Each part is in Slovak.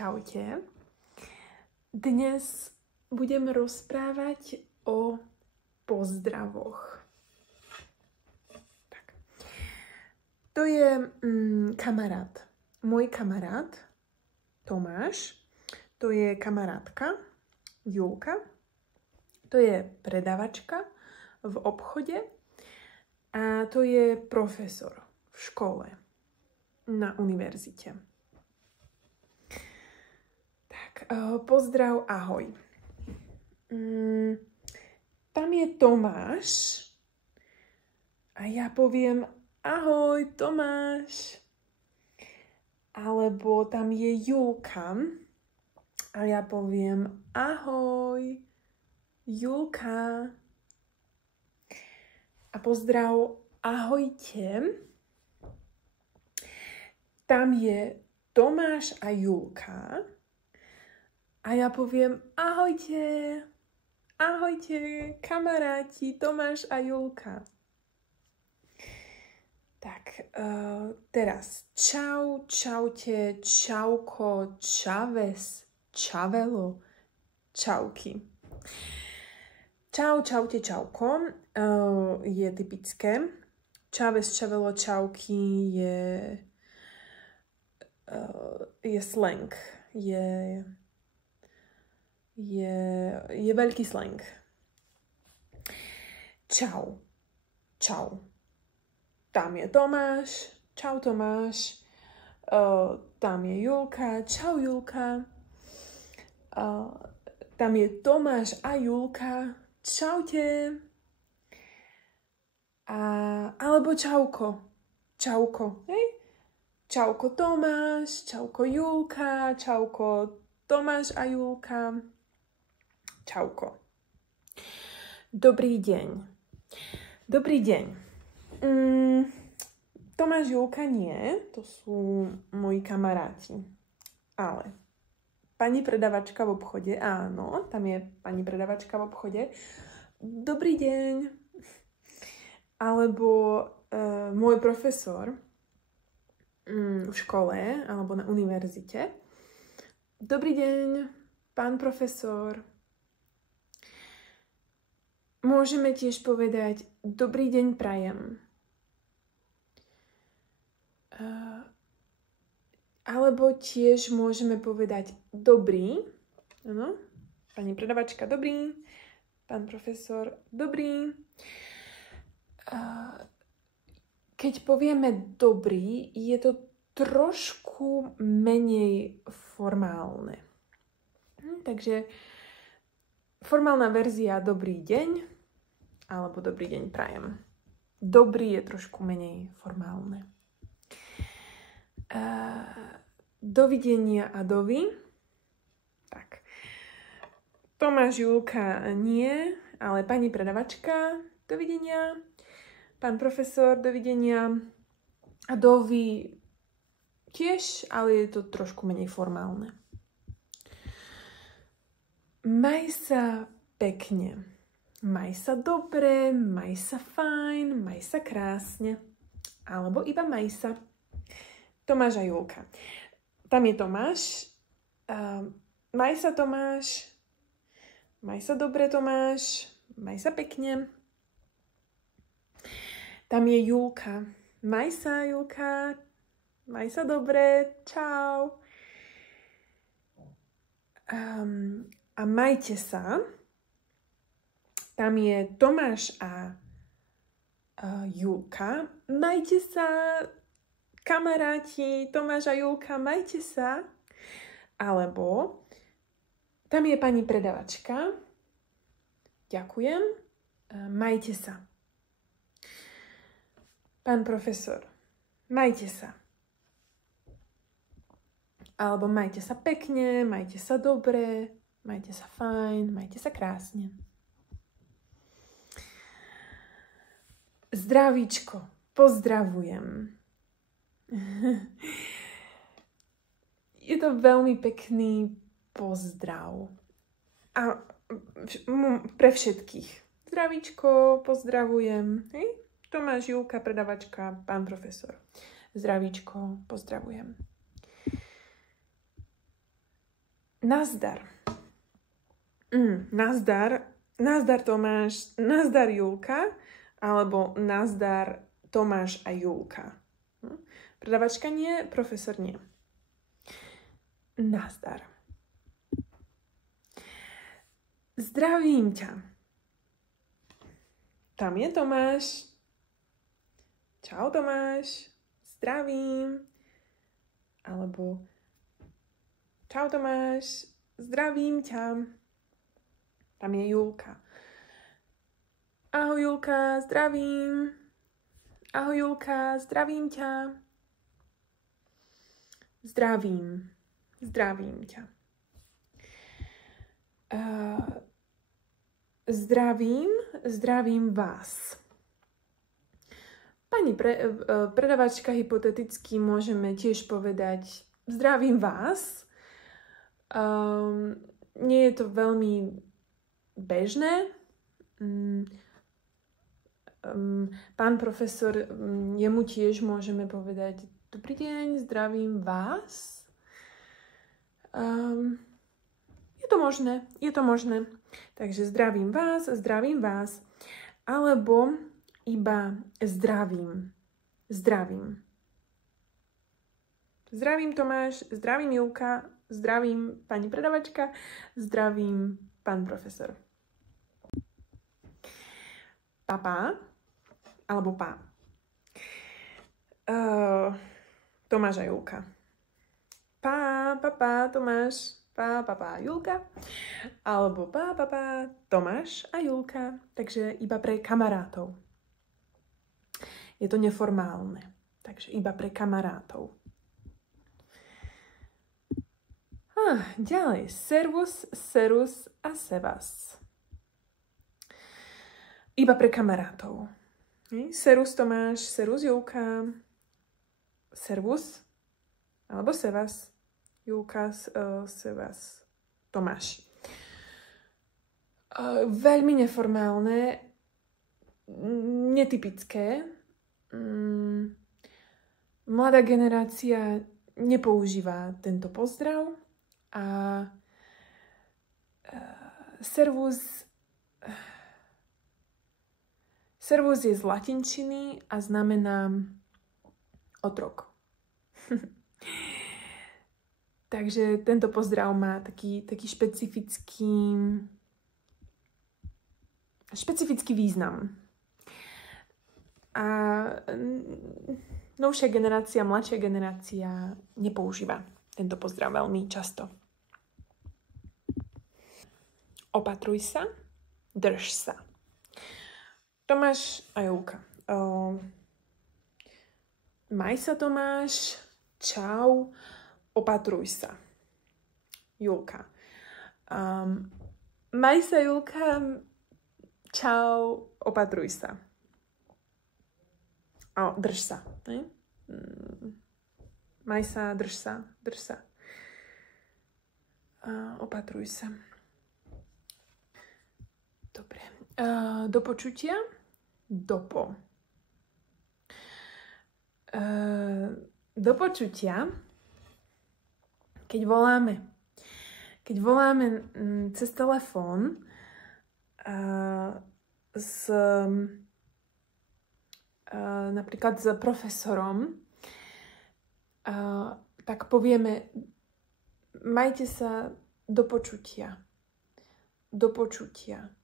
Čaute. Dnes budem rozprávať o pozdravoch. Tak. To je kamarát. Môj kamarát Tomáš. To je kamarátka Julka. To je predavačka v obchode. A to je profesor v škole na univerzite. Pozdrav, ahoj. Tam je Tomáš a ja poviem ahoj Tomáš. Alebo tam je Julka a ja poviem ahoj Julka. A pozdrav, ahojte. Tam je Tomáš a Julka. A ja poviem, ahojte, ahojte, kamaráti, Tomáš a Julka. Tak, teraz čau, čaute, čauko, čaves, čavelo, čauky. Čau, čaute, čauko je typické. Čaves, čavelo, čauky je slang, je veľký slang. Čau. Čau. Tam je Tomáš. Čau Tomáš. Tam je Julka. Čau Julka. Tam je Tomáš a Julka. Čaute. Alebo čauko. Čauko. Hej? Čauko Tomáš. Čauko Julka. Čauko Tomáš a Julka. Čauko. Dobrý deň. Dobrý deň. Tomáš, Julka nie, to sú moji kamaráti. Ale pani predavačka v obchode, áno, tam je pani predavačka v obchode. Dobrý deň. Alebo môj profesor v škole alebo na univerzite. Dobrý deň, pán profesor. Môžeme tiež povedať dobrý deň prajem. Alebo tiež môžeme povedať dobrý. Áno, pani predavačka, dobrý. Pán profesor, dobrý. Keď povieme dobrý, je to trošku menej formálne. Takže formálna verzia dobrý deň alebo dobrý deň prajem. Dobrý je trošku menej formálne. Dovidenia a dovi. Tak. Tomáš, Julka nie, ale pani predavačka, dovidenia. Pán profesor, dovidenia. A dovi tiež, ale je to trošku menej formálne. Maj sa pekne. Maj sa dobre, maj sa fajn, maj sa krásne. Alebo iba maj sa. Tomáš a Julka. Tam je Tomáš. Maj sa Tomáš. Maj sa dobre Tomáš. Maj sa pekne. Tam je Julka. Maj sa Julka. Maj sa dobre. Čau. A majte sa. Tam je Tomáš a Julka. Majte sa, kamaráti, Tomáš a Julka, majte sa. Alebo tam je pani predavačka. Ďakujem. Majte sa. Pán profesor, majte sa. Alebo majte sa pekne, majte sa dobre, majte sa fajn, majte sa krásne. Zdravíčko, pozdravujem. Je to veľmi pekný pozdrav. A pre všetkých. Zdravíčko, pozdravujem. Hej? Tomáš, Julka, predavačka, pán profesor. Zdravíčko, pozdravujem. Nazdar. Nazdar Tomáš, nazdar Julka, alebo nazdar Tomáš a Julka. Predavačka nie, profesor nie. Nazdar. Zdravím ťa. Tam je Tomáš. Čau Tomáš. Zdravím. Alebo čau Tomáš. Zdravím ťa. Tam je Julka. Ahoj Julka, zdravím. Ahoj Julka, zdravím ťa. Zdravím ťa. Zdravím vás. Pani predavačka, hypoteticky môžeme tiež povedať zdravím vás. Nie je to veľmi bežné. Pán profesor, jemu tiež môžeme povedať dobrý deň, zdravím vás. Je to možné. Takže zdravím vás, alebo iba zdravím. Zdravím Tomáš, zdravím Julka, zdravím pani predavačka, zdravím pán profesor. Papa alebo pá. Tomáš a Julka. Pá, Tomáš, pá, Julka. Alebo pá, Tomáš a Julka. Takže iba pre kamarátov. Je to neformálne. Takže iba pre kamarátov. Ďalej. Servus, serus a sevas. Iba pre kamarátov. Serus Tomáš, serus Julka. Servus alebo sevas. Julka, sevas. Tomáš. Veľmi neformálne, netypické. Mladá generácia nepoužíva tento pozdrav a servus je z latinčiny a znamená otrok. Takže tento pozdrav má taký špecifický význam. A novšia generácia, mladšia generácia nepoužíva tento pozdrav veľmi často. Opatruj sa, drž sa. Tomáš a Julka. Maj sa Tomáš, čau, opatruj sa. Julka. Maj sa Julka, čau, opatruj sa. Drž sa. Ne? Maj sa, drž sa. Opatruj sa. Dobre. Do počutia. Dopo. Do počutia, keď voláme cez telefón napríklad s profesorom, tak povieme majte sa do počutia. Do počutia.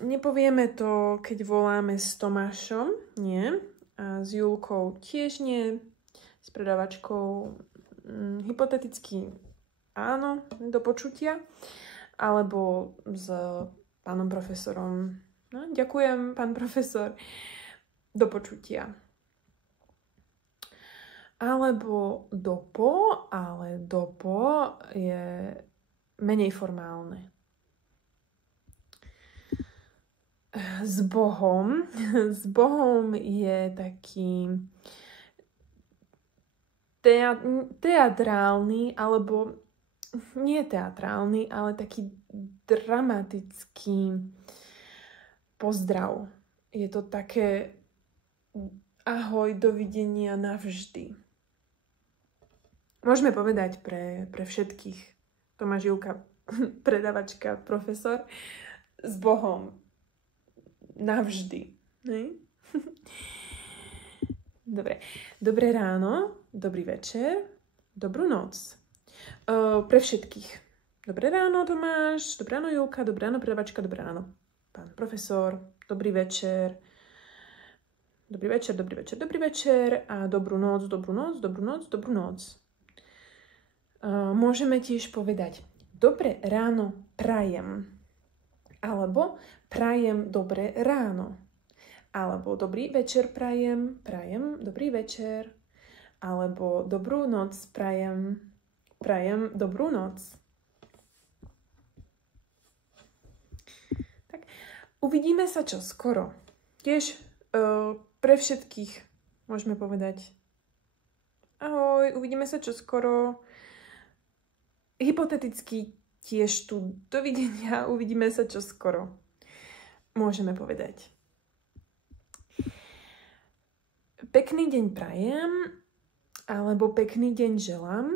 Nepovieme to, keď voláme s Tomášom, nie. A s Julkou tiež nie. S predavačkou hypoteticky áno, do počutia. Alebo s pánom profesorom. No, ďakujem, pán profesor. Do počutia. Alebo dopo, ale dopo je menej formálne. S Bohom je taký teatrálny, alebo nie teatrálny, ale taký dramatický pozdrav. Je to také ahoj, dovidenia navždy. Môžeme povedať pre všetkých. Tomáš, Julka, predavačka, profesor, s Bohom. Navždy. Ne? Dobre. Dobré ráno, dobrý večer, dobrú noc. Pre všetkých. Dobré ráno, Tomáš, dobré ráno, Julka, dobré ráno, predavačka, dobré ráno, pán profesor, dobrý večer. Dobrý večer, dobrý večer, dobrý večer a dobrú noc, dobrú noc, dobrú noc, dobrú noc. Môžeme tiež povedať dobré ráno prajem, alebo prajem dobré ráno, alebo dobrý večer prajem, dobrý večer, alebo dobrú noc prajem dobrú noc. Tak, uvidíme sa čoskoro. Tiež pre všetkých môžeme povedať ahoj, uvidíme sa čoskoro. Hypoteticky tiež tu dovidenia, uvidíme sa čoskoro. Môžeme povedať. Pekný deň prajem, alebo pekný deň želám.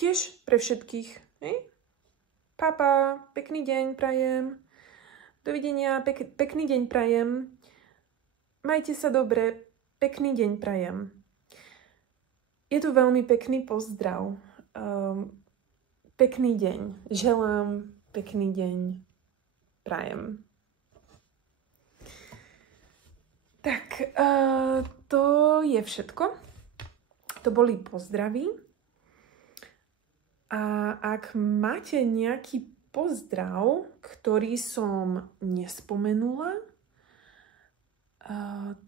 Tiež pre všetkých. Papa, pekný deň prajem. Dovidenia, pekný deň prajem. Majte sa dobre, pekný deň prajem. Je tu veľmi pekný pozdrav. Pekný deň. Želám, pekný deň prajem. Tak, to je všetko. To boli pozdravy. A ak máte nejaký pozdrav, ktorý som nespomenula,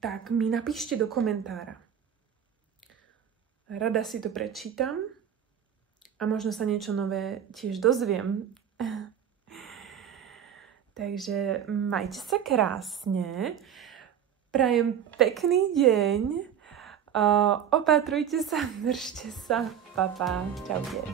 tak mi napíšte do komentára. Rada si to prečítam a možno sa niečo nové tiež dozviem. Takže majte sa krásne, prajem pekný deň, opatrujte sa, držte sa, pa, čaute.